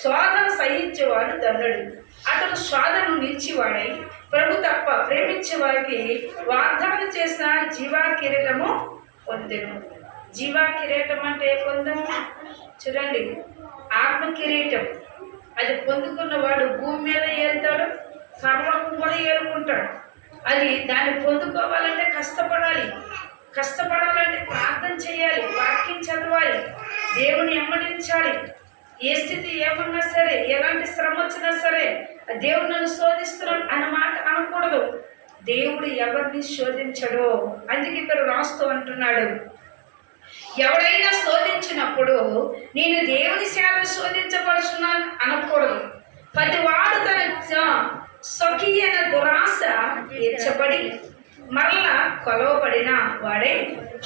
శోధన సహించేవాడు ధన్యుడు. అతడు శోధనను నిలిచివాడై ప్రభు తప్ప ప్రేమించే వారికి వాగ్దానం చేసిన జీవా కిరీటము పొందెను. జీవా కిరీటం అంటే పొందము చూడండి, ఆత్మ కిరీటం. అది పొందుకున్నవాడు భూమి మీద ఏలుతాడు, సర్వము కూడా ఏలుకుంటాడు. అది దాన్ని పొందుకోవాలంటే కష్టపడాలి. కష్టపడాలంటే ప్రార్థన చేయాలి, వాక్యం చదవాలి, దేవుని వెంబడించాలి. ఏ స్థితి ఏమన్నా సరే, ఎలాంటి శ్రమ వచ్చినా సరే దేవుడు నన్ను శోధిస్తున్నాడు అన్న మాట అనకూడదు. దేవుడు ఎవరిని శోధించడో. అందుకే ఇక్కడ రాస్తూ అంటున్నాడు, ఎవడైనా శోధించినప్పుడు నేను దేవుని సేవ శోధించబడుచున్నాను అనకూడదు. ప్రతివాడు తన స్వకీయ దురాశ తీర్చబడి మరలా కొలవబడిన వాడే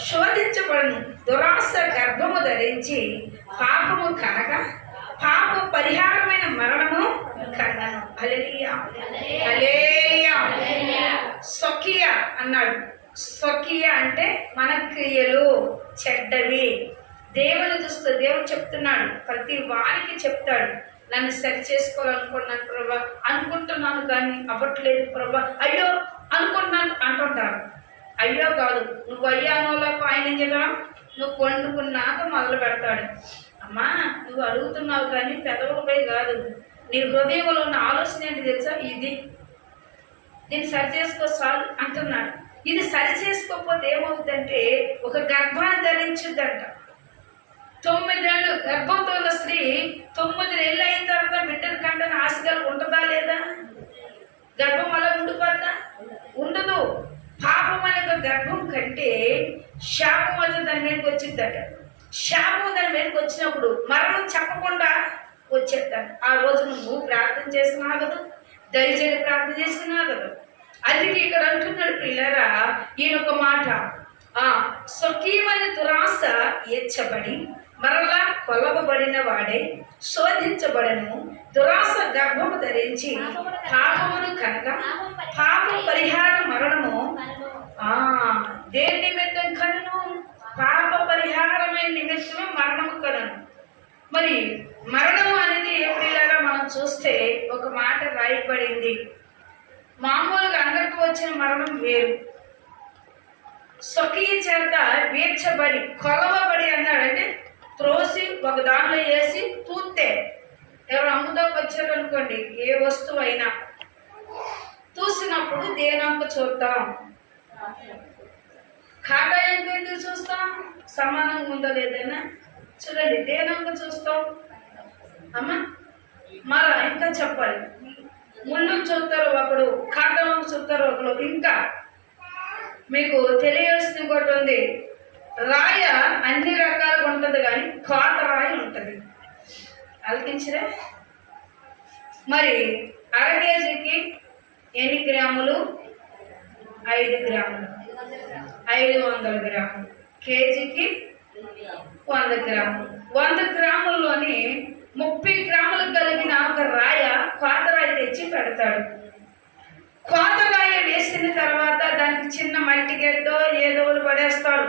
శోధించబడను. దురాశ గర్భము ధరించి పాపము కనగా పాప పరిహారమైన మరణము కన్నను. హల్లెలూయా, హల్లెలూయా. స్వకీయ అన్నాడు. స్వకీయ అంటే మన క్రియలు చెడ్డవి. దేవుని చూస్తూ దేవుడు చెప్తున్నాడు, ప్రతి వారికి చెప్తాడు, నన్ను సరి చేసుకోవాలనుకున్నాను ప్రభా, అనుకుంటున్నాను కానీ అవ్వట్లేదు ప్రభా, అయ్యో అనుకున్నాను అంటుంటారు. అయ్యో కాదు, నువ్వు అయ్యానోలకు ఆయన ఏం చేద్దాం, నువ్వు పండుకున్నాక మొదలు పెడతాడు. అమ్మా నువ్వు అడుగుతున్నావు కానీ పెదవులపై కాదు, నీ హృదయంలో ఉన్న ఆలోచన ఏంటి తెలుసా, దీన్ని సరి చేసుకో చాలు అంటున్నాడు. ఇది సరి చేసుకోకపోతే ఏమవుతుందంటే ఒక గర్భాన్ని ధరించుద్దంట. 9 ఏళ్ళు గర్భంతో ఉన్న స్త్రీ 9 ఏళ్ళు అయిన తర్వాత బిడ్డను కంటని ఆశగా ఉంటుందా లేదా? గర్భం అలా ఉండిపోద్దా? ఉండదు. పాపం అనే ఒక గర్భం కంటే శాపం అనేది దాని మీదకి వచ్చిందట. శాపం దాని మీదకి వచ్చినప్పుడు మరణం చెప్పకుండా వచ్చేస్తాను. ఆ రోజు నువ్వు ప్రార్థన చేసిన ఆగదు, దయచేసి ప్రార్థన చేసిన ఆగదు. అందుకే ఇక్కడ అంటున్నాడు పిల్లరా, ఈయన ఒక మాట, స్వకీయమైన దురాశ ఎచ్చబడి మరలా కొలవబడిన వాడే శోధించబడను. దురాశ గర్భము ధరించి పాపమును కనుక పాప పరిహార మరణము దేని నిమిత్తం కనును? పాప పరిహారమైన నిమిత్తమే మరణము కనును. మరి మరణము అనేది ఎప్పుడైనా మనం చూస్తే ఒక మాట రాయబడింది. మామూలుగా అందరికీ వచ్చిన మరణం వేరు. స్వకీయ చేత వీర్చబడి కొలవబడి అన్నాడంటే త్రోసి ఒక దానిలో వేసి తూస్తే, ఎవరు అమ్ముదాకు వచ్చారు అనుకోండి, ఏ వస్తువు అయినా చూసినప్పుడు దేనంక చూద్దాం, కాటా ఎందుకు చూస్తాం, సమానంగా ఉందో లేదైనా చూడండి, దేనంక చూస్తాం అమ్మా. మళ్ళా ఇంకా చెప్పాలి, ముళ్ళు చూస్తారు ఒకడు, కాటం చూస్తారు ఒకడు. ఇంకా మీకు తెలియాల్సింది ఇంకోటి ఉంది, రాయ అన్ని రకాలుగా ఉంటుంది కానీ కోత రాయి ఉంటుంది. అలికించరే? మరి అర కేజీకి ఎన్ని గ్రాములు? 5 గ్రాములు. 500 గ్రాములు. కేజీకి 100 గ్రాములు. 100 గ్రాముల్లోని 30 గ్రాములు కలిగిన ఒక రాయ కోతరాయి తెచ్చి పెడతాడు. కోతరాయ వేసిన తర్వాత దానికి చిన్న మట్టి గడ్డో ఏదో పడేస్తాడు,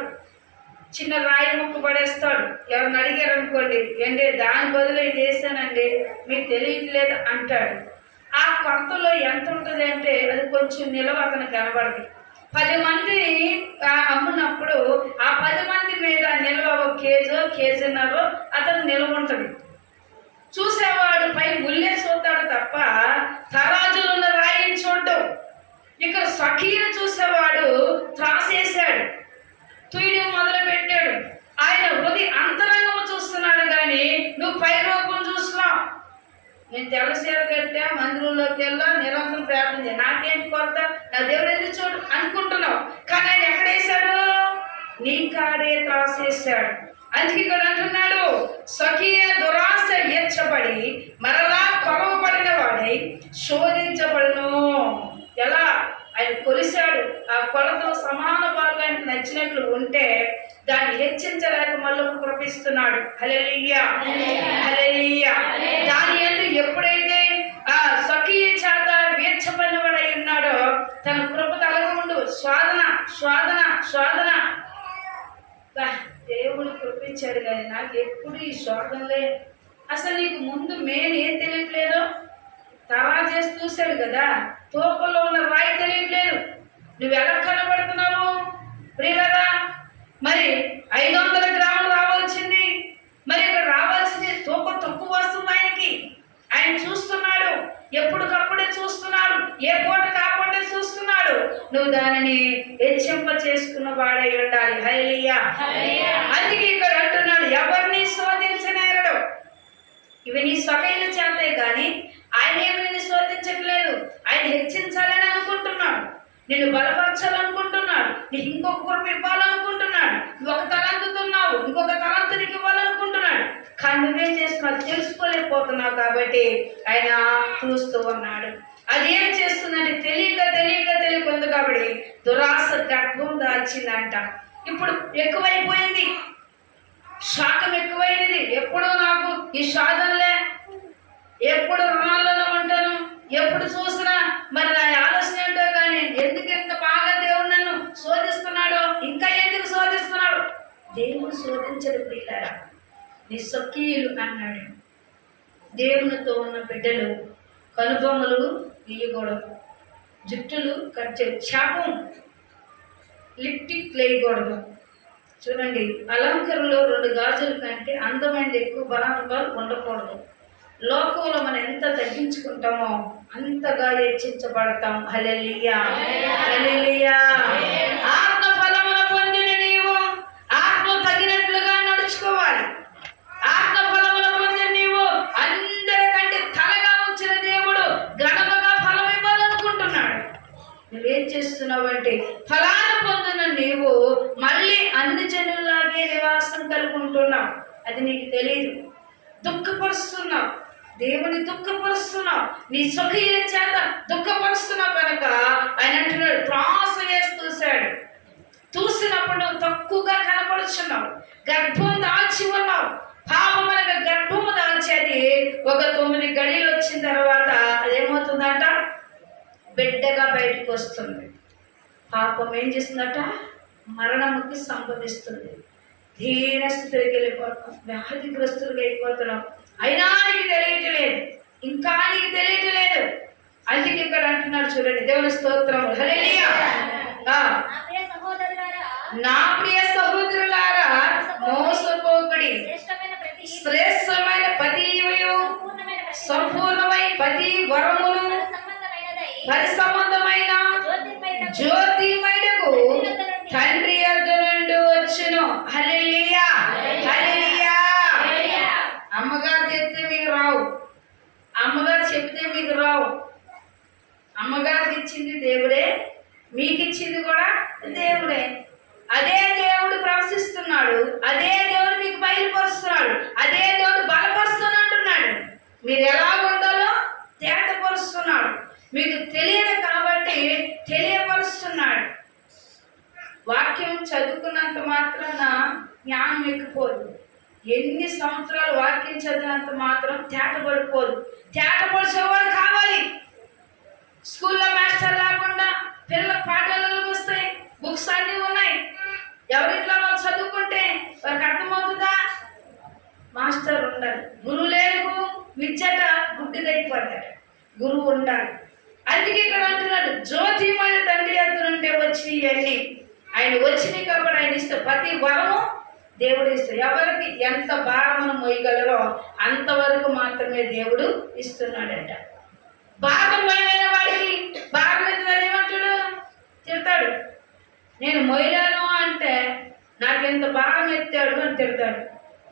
చిన్న రాయి ముక్క పడేస్తాడు. ఎవరిని అడిగారు అనుకోండి, ఏంటి దాని బదులు ఇది వేసానండి మీకు తెలియట్లేదు అంటాడు. ఆ కొరతలో ఎంత ఉంటుంది అంటే అది కొంచెం నిలవ అతను కనబడదు. 10 మంది అమ్మునప్పుడు ఆ 10 మంది మీద నిల్వ 1 కేజో కేజీన్నర అతను నిల్వ ఉంటుంది. చూసేవాడు పై ముల్లే చూస్తాడు తప్ప తరాజులు ఉన్న రాయిని చూడ్డం. ఇక్కడ స్వకీయను చూసేవాడు త్రాసేశాడు, తుయ్యడం మొదలు పెట్టాడు. ఆయన హృదయ అంతరంగము చూస్తున్నాడు కానీ నువ్వు పై రూపం చూస్తున్నావు. నేను తెల్లసీర కట్టా, మందిరంలోకి వెళ్ళా, నిరంతరం ప్రార్థన చేయ, నాకేంటి కొత్త, నా దేవుడు ఎందుకు చూడు అనుకుంటున్నావు. కానీ ఆయన ఎక్కడేశాడు? నీ కాడే త్రాసేశాడు. అందుకే ఇక్కడ అంటున్నాడు, స్వకీయ దురాశ ఎచ్చబడి మరలా కొలవబడిన వాడై శోధించబడును. ఎలా? ఆయన కొలిశాడు, ఆ కొలతో సమాన భాగానికి నచ్చినట్లు ఉంటే దాన్ని హెచ్చించలేక మళ్ళీ కృపిస్తున్నాడు. హల్లెలూయా, హల్లెలూయా. దాని యందు ఎప్పుడైతే ఆ స్వకీయ చేత వీర్చబడినవాడై ఉన్నాడో తన కృప తలగముందు శోధన శోధన శోధన. దేవుడు కృపించాడు కానీ నాకు ఎప్పుడు ఈ శోధనలే అసలు నీకు ముందు మెయిన్ ఏం తెలియట్లేదు? తవా చేసి చూశాడు కదా, తోకల్లో ఉన్న రాయి తెలియట్లేదు. నువ్వు ఎలా కనబడుతున్నావు ప్రియులరా? మరి 500 గ్రాములు రావాల్సింది, మరి ఇక్కడ రావాల్సింది తూకం తక్కువ వస్తుంది ఆయనకి. ఆయన చూస్తున్నాడు, ఎప్పటికప్పుడే చూస్తున్నాడు, ఏ పూట కాకుండా చూస్తున్నాడు. నువ్వు దానిని హెచ్చింప చేసుకున్న వాడై ఉండాలి. హల్లెలూయా. అందుకే ఇక్కడ అంటున్నాడు, ఎవరిని శోధించనేరడు. ఇవి నీ స్వకైన చేతే కానీ ఆయన ఏమి నిన్ను శోధించట్లేదు. ఆయన హెచ్చించాలని అనుకుంటున్నాడు, నిన్ను బలపరచాలనుకుంటున్నాడు, నీకు ఇంకొక గుర్పు ఇవ్వాలనుకుంటున్నాడు. నువ్వు ఒక తలంతుతున్నావు, ఇంకొక తలంతు నీకు ఇవ్వాలనుకుంటున్నాడు. కానీ నువ్వేం చేస్తున్నావు తెలుసుకోలేకపోతున్నావు కాబట్టి ఆయన చూస్తూ ఉన్నాడు. అది ఏం చేస్తుందంటే తెలియకుంది కాబట్టి దురాశ గర్భం దాల్చిందంట. ఇప్పుడు ఎక్కువైపోయింది, శాఖం ఎక్కువైనది. ఎప్పుడు నాకు ఈ సాధనలే, ఎప్పుడు రుణాలలో ఉంటాను, ఎప్పుడు చూసినా మరి నా ఆలోచన ఏంటో కానీ ఎందుకు ఇంత బాగా దేవుడు నన్ను శోధిస్తున్నాడో, ఇంకా ఎందుకు శోధిస్తున్నాడు? దేవుడు శోధించడు ప్రియులారా, నీ సఖీయులు అన్నాడు. దేవునితో ఉన్న బిడ్డలు కనుబొమ్మలు వేయకూడదు, జుట్టులు కట్ చేయ, శాపం లిప్టిక్ వేయకూడదు. చూడండి, అలంకరణలో 2 గాజుల కంటే అందమైనది ఎక్కువ బలాలు ఉండకూడదు. లోకంలో మనం ఎంత తగ్గించుకుంటామో అంతగా హెచ్చించబడతాం. హల్లెలూయా, హల్లెలూయా. ఆత్మ ఫలమును పొందిన నీవు ఆత్మ తగినట్లుగా నడుచుకోవాలి. ఆత్మ ఫలమును పొందిన నీవు అందరికంటే తలగా ఉంచిన దేవుడు ఘనముగా ఫలం ఇవ్వాలనుకుంటున్నాడు. నువ్వేం చేస్తున్నావంటే ఫలాన్ని పొందిన నీవు మళ్ళీ అన్ని జనుల్లాగే నివాసం కలుగుంటున్నావు. అది నీకు తెలియదు. దుఃఖపరుస్తున్నావు, దేవుని దుఃఖపరుస్తున్నావు, నీ స్వకీయుల చేత దుఃఖపరుస్తున్నావు కనుక ఆయన అంటున్నాడు, త్రాస వేసి చూశాడు. చూసినప్పుడు నువ్వు తక్కువగా కనపడుచున్నావు, గర్భం దాల్చి ఉన్నావు. పాపం అనగా గర్భము దాల్చేది ఒక 9 గడియలు వచ్చిన తర్వాత అదేమవుతుందంట, బిడ్డగా బయటకు వస్తుంది. పాపం ఏం చేస్తుందట, మరణముకి సంభవిస్తుంది. దీనస్థితికి వెళ్ళిపోతాం, వ్యాధిగ్రస్తులుగా అయిపోతున్నాం. అయినా నీకు తెలియట్లేదు, ఇంకా నీకు తెలియట్లేదు. అందుకే ఇక్కడ అంటున్నాడు చూడండి, దేవుని స్తోత్రం. హల్లెలూయా. నా ప్రియ సహోదరులారా, మోసపోకుడి, శ్రేష్టమైన పతియు సంపూర్ణమైన పతి వరములు పరిసంబంధమైన జ్యోతిర్మయుడకు తండ్రి యొద్ద నుండి వచ్చును. హల్లెలూయా, హల్లెలూయా. అమ్మగారు చెప్తే మీకు రావు, అమ్మగారు చెప్తే మీకు రావు. అమ్మగారికి ఇచ్చింది దేవుడే, మీకు ఇచ్చింది కూడా దేవుడే. అదే దేవుడు ప్రవశిస్తున్నాడు, అదే దేవుడు మీకు బయలుపరుస్తున్నాడు, అదే దేవుడు బలపరుస్తున్నట్టున్నాడు. మీరు ఎలా ఉండాలో తేటపరుస్తున్నాడు, మీకు తెలియదు కాబట్టి తెలియపరుస్తున్నాడు. వాక్యం చదువుకున్నంత మాత్రాన జ్ఞానం ఎక్కిపోదు. ఎన్ని సంవత్సరాలు వాక్యం చదివినంత మాత్రం తేటపడిపోదు. తేటపడిచేవాడు కావాలి. స్కూల్లో మాస్టర్ లేకుండా పిల్లలకు పాఠాలకు వస్తాయి, బుక్స్ అన్నీ ఉన్నాయి. ఎవరింట్లో వాళ్ళు చదువుకుంటే వారికి అర్థమవుతుందా? మాస్టర్ ఉండాలి. గురువు లేదు, విద్యట గుడ్డిదైపోతాడు. గురువు ఉండాలి. అందుకే ఇక్కడ అంటున్నాడు, జ్యోతిమైన తండ్రి యొద్ద నుండి వచ్చి ఇవన్నీ ఆయన వచ్చినాయి కాబట్టి ఆయన ఇస్తే ప్రతి వరము దేవుడు ఇస్తాడు. ఎవరికి ఎంత భారమును మోయగలరో అంతవరకు మాత్రమే దేవుడు ఇస్తున్నాడట. భారం మోయలేని వాడికి భారం ఎత్తుతాడు, ఏమంటాడు? తిడతాడు. నేను మోయలేను అంటే నాకు ఎంత భారం ఎత్తాడు అని తిడతాడు.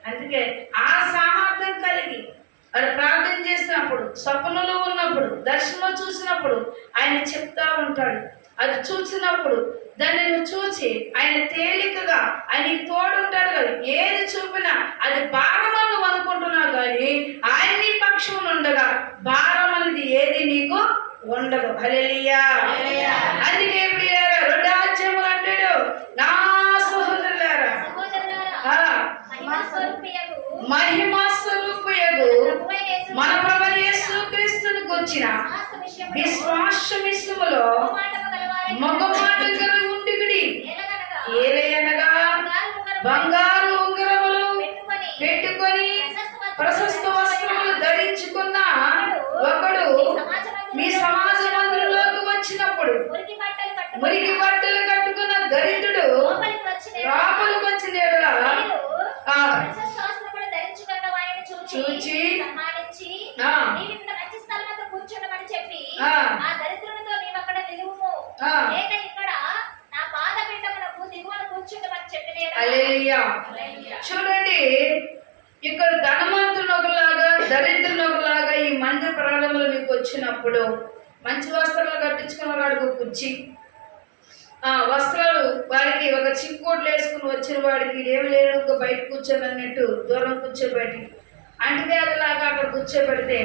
అందుకే ఆ సామర్థ్యం కలిగి వాడు ప్రార్థన చేసినప్పుడు, స్వప్నంలో ఉన్నప్పుడు, దర్శనంలో చూసినప్పుడు ఆయన చెప్తా ఉంటాడు. అది చూసినప్పుడు దాన్ని నువ్వు చూసి ఆయన తేలికగా ఆయనకి తోడుంటాడు కదా. ఏది చూపినా అది భారం అని నువ్వు అనుకుంటున్నావు కానీ ఆయన నీ పక్షం ఉండగా భారం అనేది ఏది నీకు ఉండదు. హల్లెలూయా. అందుకే ప్రియులారా 2 అధ్యాయములు అంటాడు, నా సహోదరులారా, మహిమా స్వరూపయగు మన ప్రభువైన యేసుక్రీస్తును గుర్చిన విశ్వాసమిస్సుములో మొగమాటం కలిగి ఉండుడి. ఏలయనగా బంగారు ఉంగరములు పెట్టుకొని ప్రశస్త నీవు ఇక్కడ మంచి స్థలమందు కూర్చుండమని చెప్పి ఆ. ఆ దరిద్రునితో నీవు అక్కడ నిలువుము, ఆ. లేక ఇక్కడ నా పాదపీఠమునకు దిగువన కూర్చుండమని చెప్పిన యెడల. హల్లెలూయా. హల్లెలూయా. చూడండి, ఇక్కడ ధనవంతుడు ఒకలాగా దరిద్రుడు ఒకలాగా ఈ మందిర ప్రారంభంలో మీకు వచ్చినప్పుడు మంచి వస్త్రాలు కట్టించుకున్న వాడికి కుర్చీ, వస్త్రాలు వాడికి ఒక చిక్కోట్లు వేసుకుని వచ్చిన వాడికి ఏమి లేదు బయట కూర్చోనన్నట్టు దూరం కూర్చోబెట్టి అంటువ్యాధిలాగా అక్కడ కూర్చోబెడితే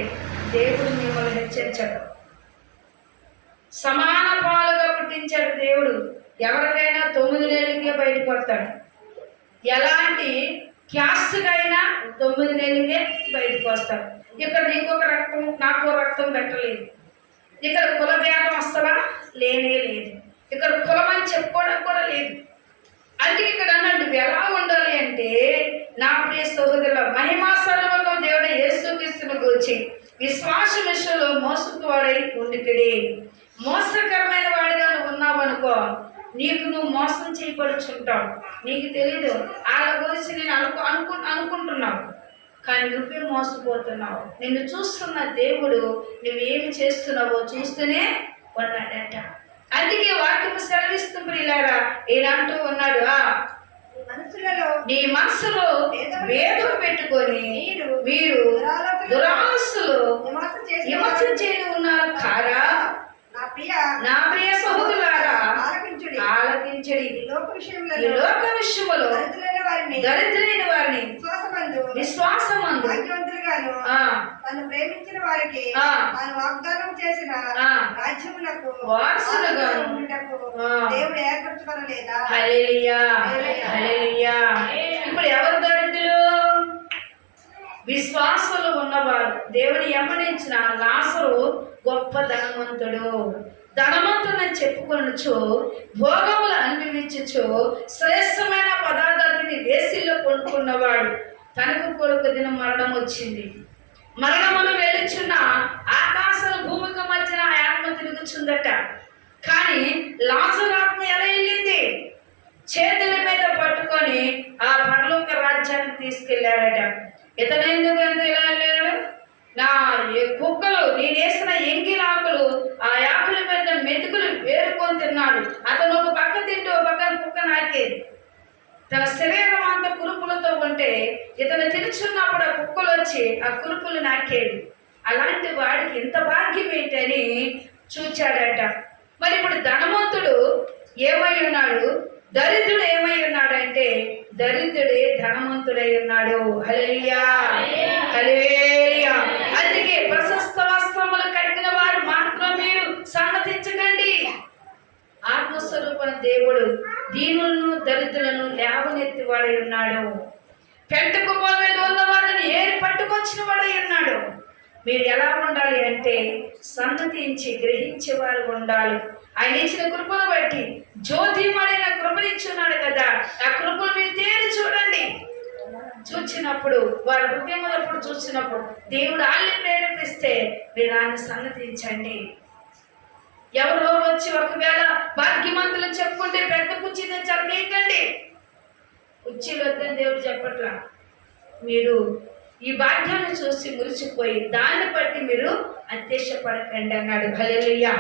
దేవుడు మిమ్మల్ని హెచ్చరించాడు. సమాన పాలుగా పుట్టించాడు దేవుడు. ఎవరికైనా 9 నెలలకే బయటకు వస్తాడు. ఎలాంటి క్యాస్ట్కైనా 9 నెలలకే బయటకు వస్తాడు. ఇక్కడ నీకు ఒక రక్తం నాకు ఒక రక్తం పెట్టలేదు. ఇక్కడ కుల భేదం వస్తుందా? లేనే లేదు. ఇక్కడ కులం అని చెప్పుకోవడం కూడా లేదు. అందుకే ఇక్కడ అన్నాడు, నువ్వు ఎలా ఉండాలి అంటే నా ప్రియ సహోదరుల మహిమా సర్వలో దేవుడు యేసుక్రీస్తును గురించి విశ్వాసం విషయంలో మోసపోవాడై ఉండికిడి. మోసకరమైన వాడిగా నువ్వు ఉన్నావనుకో, నీకు నువ్వు మోసం చేయబడుచుంటావు. నీకు తెలీదు, వాళ్ళ గురించి నేను అనుకుంటున్నావు, కానీ నువ్వే మోసపోతున్నావు. నిన్ను చూస్తున్న దేవుడు నువ్వేమి చేస్తున్నావో చూస్తూనే ఉన్నాడట. అందుకే వాక్యం సెలవిస్తూ ప్రియులారా ఇలాంటూ ఉన్నాడు, నీ మనసులో వేదం పెట్టుకొని మీరు దురాలస్సులు విమర్శన చేయని ఉన్నారు కారా. నా ప్రియ సహోదరులారా ఆలకించడి. ఈ లోక విషయములో దరిద్రులైన వారిని విశ్వాసమందు ప్రేమించిన వారికి వాగ్దానం చేసిన రాజ్యములకు వారసులుగా దేవుడు ఏర్పరచుకోలేదా? హల్లెలూయా. హల్లెలూయా. ఇప్పుడు ఎవరు దరిద్రులు? విశ్వాసులు ఉన్నవారు. దేవుని ఎమ్మడించిన లాజరు గొప్ప ధనవంతుడు. ధనవంతుడని చెప్పుకొనొచ్చు, భోగములు అనుభవించచ్చు, శ్రేష్టమైన పదార్థాన్ని వేసిల్లో కొనుక్కున్నవాడు. తనకు కొడుకు దినం మరణం వచ్చింది. మరణమును వెలుచున్న ఆకాశం భూమికి మధ్యన ఆత్మ తిరుగుచుందట. కానీ లాజరు ఆత్మ ఎలా వెళ్ళింది? చేతుల మీద పట్టుకొని ఆ పరలోక రాజ్యాన్ని తీసుకెళ్లాడట. ఇతను ఎందుకు ఇలా వెళ్ళాడు? నా కుక్కలు నేను వేసిన ఎంగిలాకులు ఆ ఆకుల మీద మెతుకులు వేరుకొని తిన్నాడు. అతను ఒక పక్క తింటూ ఒక పక్కన కుక్క నాకేది. తన శరీరం అంతా కురుపులతో ఉంటే ఇతను తిరుచున్నప్పుడు ఆ కుక్కలు వచ్చి ఆ కురుపులు నాకేది. అలాంటి వాడికి ఇంత భాగ్యం ఏంటని చూచాడట. మరి ఇప్పుడు ధనవంతుడు ఏమై ఉన్నాడు, దరిద్రుడు ఏమై ఉన్నాడంటే దరిద్రుడే ధనవంతుడై ఉన్నాడు. హల్లెలూయా. హల్లెలూయా. అందుకే ప్రశస్త వస్త్రములు కట్టిన వారు మాత్రం మీరు సన్నతించకండి. ఆత్మస్వరూపణ దేవుడు దీనులను దరిద్రులను లేవనెత్తి వాడై ఉన్నాడు. పెంట కుప్పల మీద ఉన్న వారిని ఏరి పట్టుకొచ్చిన వాడై ఉన్నాడు. మీరు ఎలా ఉండాలి అంటే సన్నతించి గ్రహించేవారు ఉండాలి. ఆయన ఇచ్చిన కృపను బట్టి జ్యోతిమడైన కృపనిచ్చున్నాడు కదా, ఆ కృపను మీరు తేరి చూడండి. చూచినప్పుడు వారి హృదయములప్పుడు చూసినప్పుడు దేవుడు వాళ్ళని ప్రేరేపిస్తే మీరు ఆయన సన్నతించండి. ఎవరో వచ్చి ఒకవేళ భాగ్యమంతులు చెప్పుకుంటే పెద్ద కుర్చీ చదివేయకండి. కుర్చీలు వద్దని దేవుడు చెప్పట్లా. మీరు ఈ భాగ్యాన్ని చూసి మురిసిపోయి దాన్ని బట్టి మీరు అత్యేశపడకండి అన్నాడు. హల్లెలూయా.